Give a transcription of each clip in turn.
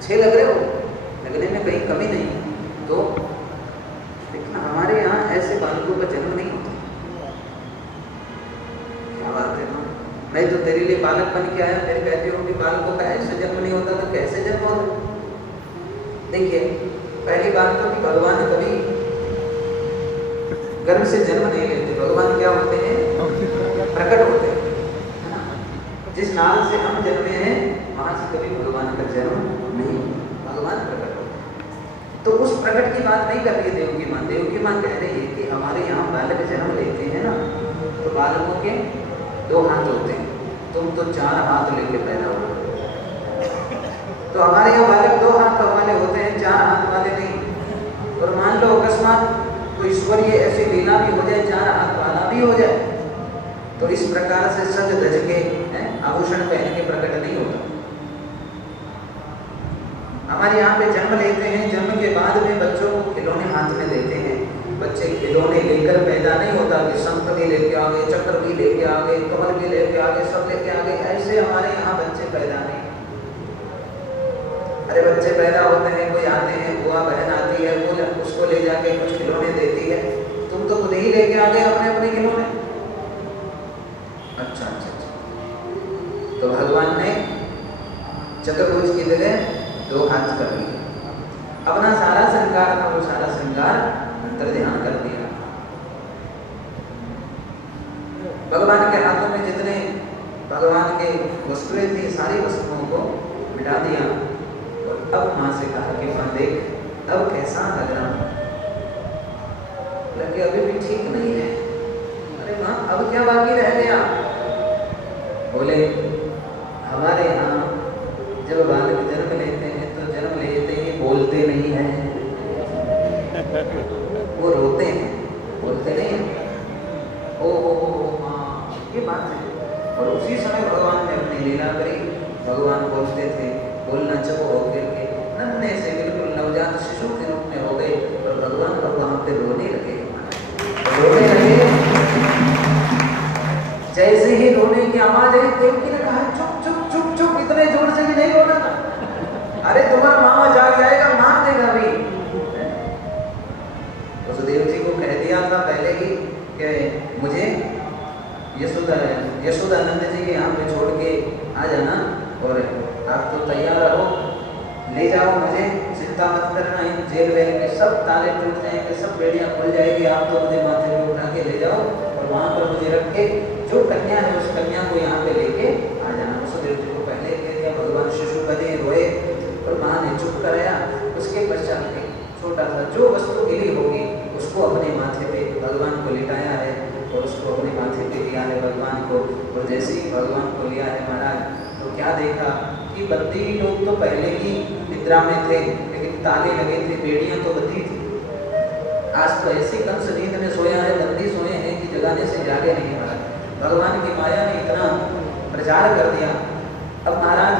अच्छे लग रहे हो, लगने में कहीं कमी नहीं, तो लेकिन हमारे यहाँ ऐसे बालकों का जन्म नहीं होता। क्या बात है ना, मैं तो तेरे लिए बालक बन के आया, फिर कहते हो कि बालकों का ऐसे जन्म नहीं होता, तो कैसे जन्म होता? देखिए, पहली बात तो कि भगवान कभी गर्भ से जन्म नहीं लेते। भगवान क्या होते हैं? प्रकट होते हैं, है ना? जिस नाल से हम जन्मे हैं वहां से कभी भगवान का जन्म नहीं, भगवान प्रकट होते हैं। तो उस प्रकट की बात नहीं कर रही है देवकी माँ। देवकी माँ कह रही है कि हमारे यहाँ बालक जन्म लेते हैं ना, तो बालकों के 2 हाथ होते हैं, तुम तो 4 हाथ लेके पैदा हो। तो हमारे यहाँ बालक 2 हाथ वाले होते हैं, 4 हाथ वाले नहीं। और मान लो अकस्मात तो ईश्वरीय ऐसी लीला भी हो जाए, 4 हाथ वाला भी हो जाए, तो इस प्रकार से सज धज के आभूषण पहन के प्रकट नहीं होता। हमारे यहाँ पे जन्म लेते हैं, जन्म के बाद में बच्चों को खिलौने हाथ में देते हैं। बच्चे खिलौने लेकर पैदा नहीं होता कि शंख भी लेके आ गए, चक्र भी लेके आ गए, कमल भी लेके आ गए, सब लेके आ गए। ऐसे हमारे यहाँ बच्चे पैदा नहीं। अरे बच्चे पैदा होते हैं, कोई आते हैं, बुआ बहन आती है, वो उसको ले जाके कुछ खिलौने देती है, तुम तो खुद ही लेके आ गए अपने अपने खिलौने। अच्छा अच्छा अच्छा, तो भगवान ने चतुर्भुज की जगह 2 हाथ कर लिए, अपना सारा श्रृंगार था, वो सारा श्रृंगार अंतर ध्यान कर दिया। भगवान के हाथों में जितने भगवान के वस्तुएं थी, सारी वस्तुओं को मिटा दिया। और अब माँ से कहा कि माँ देख अब कैसा लग रहा हूँ, लगे अभी भी ठीक नहीं है। अरे माँ अब क्या बाकी रह गया? बोले हमारे यहाँ जब बालक जन्म लेते हैं तो जन्म लेते ही बोलते नहीं है, वो रोते हैं, बोलते नहीं है। ओ माँ, ये बात है। और उसी समय भगवान ने अपनी लीला करी। भगवान बोलते थे, बोलना चुप होकर के नन्हे से बिल्कुल नवजात शिशु के रूप में हो गए। और भगवान अब वहां पे रोने लगे, रोने लगे। जैसे ही रोने की आवाज आई, देवकी ने कहा चुप चुप चुप चुप, इतने जोर से भी नहीं रोना था। अरे तुम्हारा मामा जाग जाएगा, मार देगा भी। वसुदेव जी को कह दिया था पहले ही कि मुझे यशोदानंद जी के यहाँ पे छोड़ के आ जाना, और आप तो तैयार रहो, ले जाओ मुझे, चिंता मत करना, इन जेल वेल के सब ताले टूट जाएंगे, सब बेड़ियां खुल जाएगी, आप तो मुझे माथे पे उठा के ले जाओ और वहां पर मुझे रख के जो कन्या है उस कन्या को यहाँ पे लेके आ जाना। वसुदेव जी को पहले कह दिया। भगवान शिशु बने, रोए, और माँ ने चुप कराया। उसके पश्चात छोटा सा जो वस्तु गिरी होगी उसको अपने माथे पे भगवान को लिटाया है, और उसको अपने माथे पे लिया है भगवान को। और जैसे ही भगवान को लिया है महाराज, तो क्या देखा कि बंदी लोग तो पहले ही निद्रा में थे, लेकिन ताले लगे थे, बेड़ियां तो बंदी थी। आज तो ऐसी कंस नींद में सोया है, बंदी सोए हैं कि जगाने से जागे नहीं। महाराज भगवान की माया ने इतना प्रचार कर दिया। अब महाराज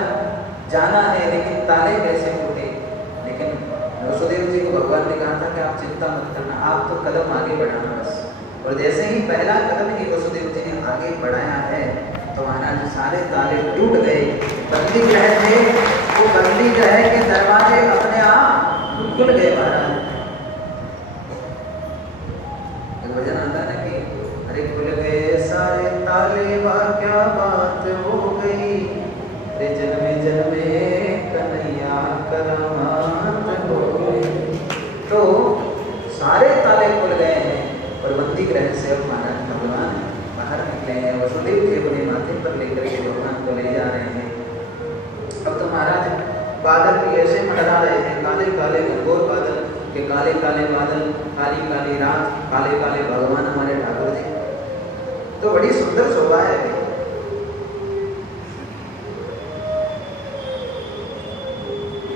जाना है, लेकिन ताले कैसे टूटे? लेकिन वसुदेव जी को भगवान ने कहा था कि आप चिंता मत करना, आप तो कदम आगे बढ़ाना बस। और जैसे ही पहला कदम ही वसुदेव जी ने आगे बढ़ाया है, तो महाराज सारे ताले टूट गए। बंदी ग्रह थे, वो बंदी ग्रह के दरवाजे अपने आप खुल गए। महाराज भजन आता है कि अरे खुल गए सारे ताले, वाह क्या बात हो गई, अरे जन्मे जन्मे कन्हैया करामात हो गई। तो सारे ताले खुल गए हैं, और बंदी ग्रह से अब महाराज भगवान बाहर निकले हैं। वसुदेव जी अपने माथे पर लेकर के भगवान को ले जा रहे हैं। अब तो महाराज बादल भी ऐसे मंडरा रहे हैं, काले काले घनघोर बादल के, काले काले बादल, काली काली रात, काले काले भगवान हमारे ठाकुर जी। तो बड़ी सुंदर शोभा है।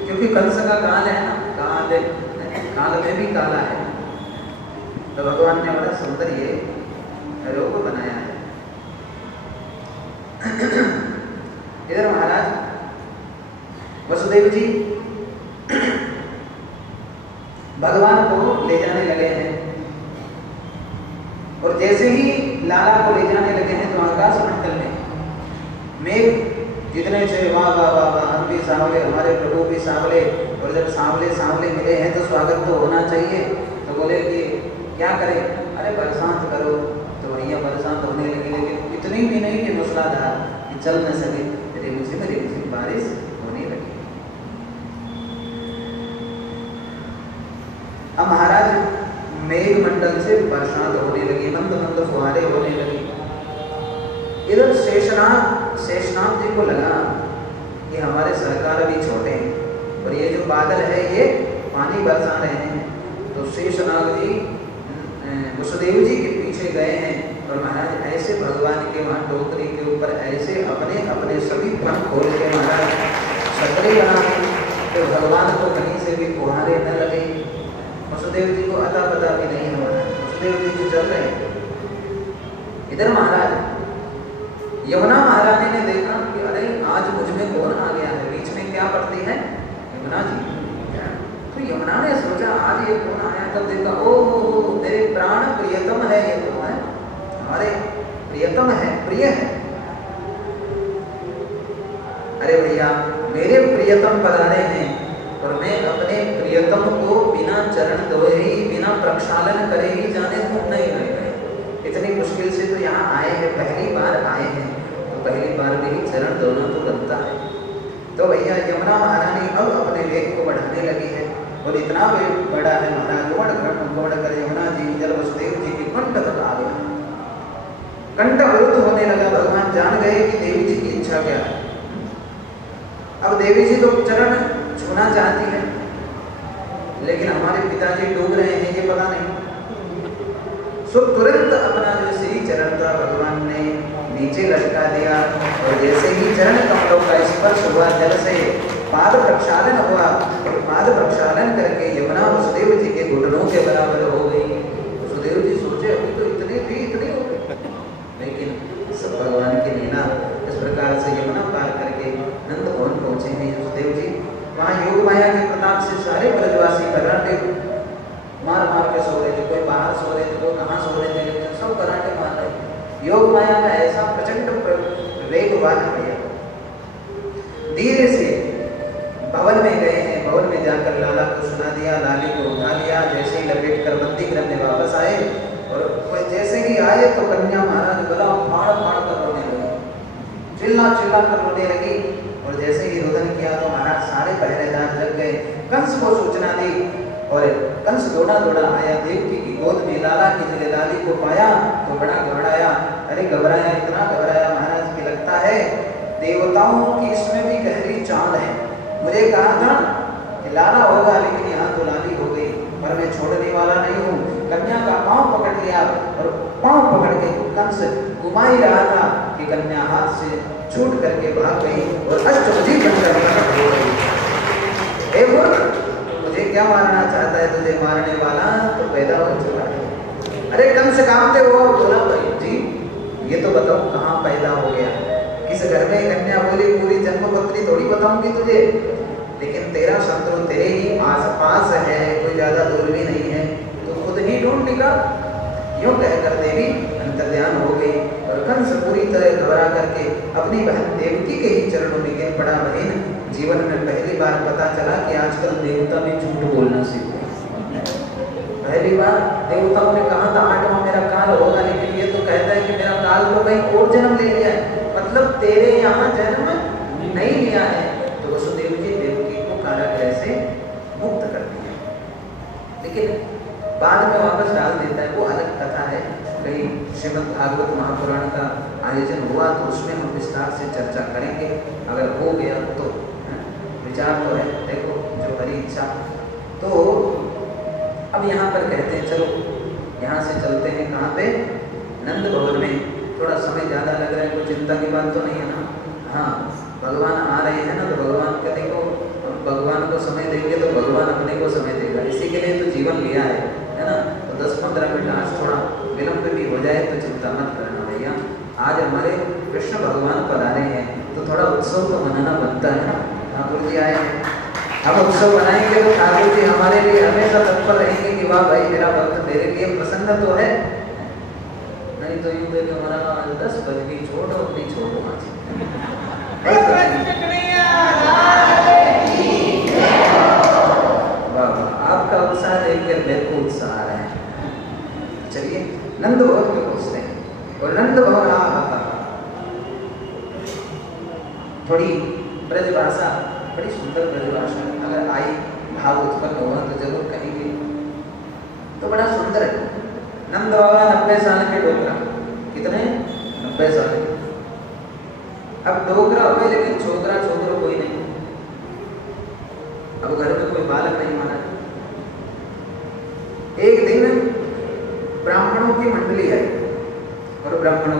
क्योंकि कंस का काल है ना, काल में भी काला है, तो भगवान ने बड़ा सुंदर ये रूप बनाया है। इधर महाराज वसुदेव जी भगवान को ले जाने लगे हैं, और जैसे ही लाला को ले जाने लगे हैं तो आकाश मंडल में मेघ जितने थे वाह वाह वाह वाह, हम भी सांवले, हमारे प्रभु भी सांवले, और जब सांवले सांवले मिले हैं तो स्वागत तो होना चाहिए। तो बोले कि क्या करें, अरे बरसात करो। तो भैया बरसात होने लगी, लेकिन इतनी भी नहीं कि मूसलाधार कि चल न सके, रिमझिम बारिश होने लगी। अब महाराज मेघमंडल से बरसात होने लगी, मंद मंद फुहारे होने लगी। इधर शेषनाग जी को लगा कि हमारे सरकार अभी छोटे हैं और ये जो बादल है ये पानी बरसा रहे हैं। तो शेषनाग जी वसुदेव जी के पीछे गए हैं और महाराज ऐसे भगवान के वहाँ टोकरी के ऊपर ऐसे अपने अपने सभी पंख खोल के महाराज छतरी बना तो भगवान को कहीं से भी फुहारे न लगे। वसुदेव जी को अता पता भी नहीं है, वसुदेव जी जो चल रहे हैं। इधर महाराज यमुना महारानी ने देखा कि अरे आज मुझ में कौन आ गया है, बीच में क्या पड़ती है यमुना जी। तो यमुना ने सोचा आज ये कौन आया, तब देखा ओ मेरे प्राण प्रियतम है, ये तो है हमारे प्रियतम है, प्रिय है। अरे भैया मेरे प्रियतम पधारे हैं और मैं अपने प्रियतम को बिना चरण धोए ही बिना प्रक्षालन करे ही जाने दूं नहीं रह गए। इतनी मुश्किल से तो यहाँ आए हैं, पहली बार आए हैं, तो पहली बार भी चरण धोना तो बनता है। तो भैया यमुना महारानी अब अपने वेग को बढ़ाने लगी है और इतना वेग बढ़ा है महाराज गोड़ कर यमुना जी जल वसुदेव जी की कंठ तक आ गया, कंठ अवरुद्ध होने लगा। भगवान जान गए कि देवी जी की इच्छा क्या है। अब देवी जी तो चरण छूना चाहती है, लेकिन हमारे पिताजी डूब रहे हैं ये पता नहीं। सो तुरंत अपना जो श्री चरण था भगवान ने नीचे लटका दिया और जैसे ही चरण कमलों का स्पर्श हुआ जल से पाद प्रक्षालन हुआ और पाद प्रक्षालन करके यमुना वसुदेव जी के घुटनों के बराबर हो गई। वसुदेव जी सोचे अभी तो इतनी थी इतनी हो गई, लेकिन सब भगवान की लीला। इस प्रकार से यमुना पार करके नंद भवन पहुंचे हैं वसुदेव जी। वहाँ योग माया के प्रताप से सारे ब्रजवासी कराटे मार मार के सो रहे थे, कोई बाहर सो रहे थे, कोई कहाँ सो रहे थे, लेकिन सब कराटे मार रहे। योग माया का ऐसा प्रचंड वेगवान है भैया। धीरे से भवन में गए हैं, भवन में जाकर लाला को सुना दिया, लाली को उठा लिया, जैसे ही लपेट कर बंदी गृह में वापस आए और जैसे ही आए तो कन्या महाराज गला फाड़ फाड़ कर रोने लगी, चिल्ला चिल्ला कर रोने लगी। और जैसे ही रोदन किया तो महाराज सारे पहरेदार जग गए, कंस को सूचना दी और कंस दौड़ा दौड़ा आया, देवकी की गोद में लाला की जगह लाली को पाया तो बड़ा घबराया। अरे घबराया, इतना घबराया महाराज की लगता है देवताओं की इसमें भी गहरी चाल है। मुझे कहा था कि लाला होगा, लेकिन यहाँ तो लाली हो गई, पर मैं छोड़ने वाला नहीं हूँ। कन्या का पांव पकड़ लिया और पांव पकड़ के कंस घुमा ही रहा था कि कन्या हाथ से छूट करके भाग गई और अष्टभुजी बनकर प्रकट हो गई। हे मूर्ख, मुझे क्या मारना चाहता है, तुझे मारने वाला तो पैदा हो चुका है। अरे कंस कामते हो, बोला भाई जी ये तो बताओ कहाँ पैदा हो गया, किस घर में। कन्या बोली पूरी जन्मपत्री थोड़ी बताऊंगी तुझे, लेकिन तेरा शत्रु तेरे ही आस पास है, कोई ज्यादा दूर भी नहीं है, तो खुद ही ढूंढ निकाल। यूं कहकर देवी अंतर्ध्यान हो गई और कंस पूरी तरह घबरा करके अपनी बहन देवकी के ही चरणों में गिर पड़ा। बहन, जीवन में पहली बार पता चला कि आजकल देवता भी झूठ बोलना सीख गए। पहली बार देवताओं ने कहा था 8वां मेरा काल होगा, लेकिन ये तो कहता है कि मेरा काल तो कहीं और जन्म ले लिया है, मतलब तेरे यहाँ जन्म नहीं लिया है। तो वसुदेव जी देवकी को कारागृह से मुक्त कर दिया, लेकिन बाद में वापस डाल देता है, वो अलग कथा है। कहीं श्रीमद् भागवत महापुराण का आयोजन हुआ तो उसमें हम विस्तार से चर्चा करेंगे, अगर हो गया तो। विचार तो है, देखो जो हरी इच्छा। तो अब यहाँ पर कहते हैं, चलो यहाँ से चलते हैं कहाँ पे, नंद भवन में। थोड़ा समय ज़्यादा लग रहा है, कोई चिंता की बात तो नहीं है ना। हाँ, भगवान आ रहे हैं ना, तो भगवान का देखो, भगवान को समय देंगे तो भगवान अपने को समय देगा, इसी के लिए तो जीवन लिया है ना। तो 10-15 मिनट आज थोड़ा विलंब भी हो जाए तो चिंता मत करना भैया। आज हमारे कृष्ण भगवान पधारे हैं तो थोड़ा उत्सव तो मनाना बनता है ना। ठाकुर जी आए हैं, हम उत्सव मनाएंगे तो ठाकुर जी हमारे लिए हमेशा तत्पर रहेंगे कि वाह भाई मेरा भक्त तेरे लिए प्रसन्न तो है। नहीं तो यूं देखो हमारा 10 बज गई, छोड़ो अपनी छोड़ो। आपका उत्साह देखकर मेरे को उत्साह आ रहा है। चलिए नंद भवन में पहुंचते हैं और नंद भवन आता थोड़ी ब्रजभाषा, बड़ी सुंदर ब्रजभाषा, अगर आई भाव उत्पन्न हुआ तो जरूर कहेंगे। तो बड़ा सुंदर है। नंद बाबा 90 साल के डोकरा, कितने 90 साल के। अब डोकरा हुए लेकिन छोकरा छोकरो कोई नहीं, अब घर में कोई बालक नहीं माना। एक दिन ब्राह्मणों की मंडली है और ब्राह्मणों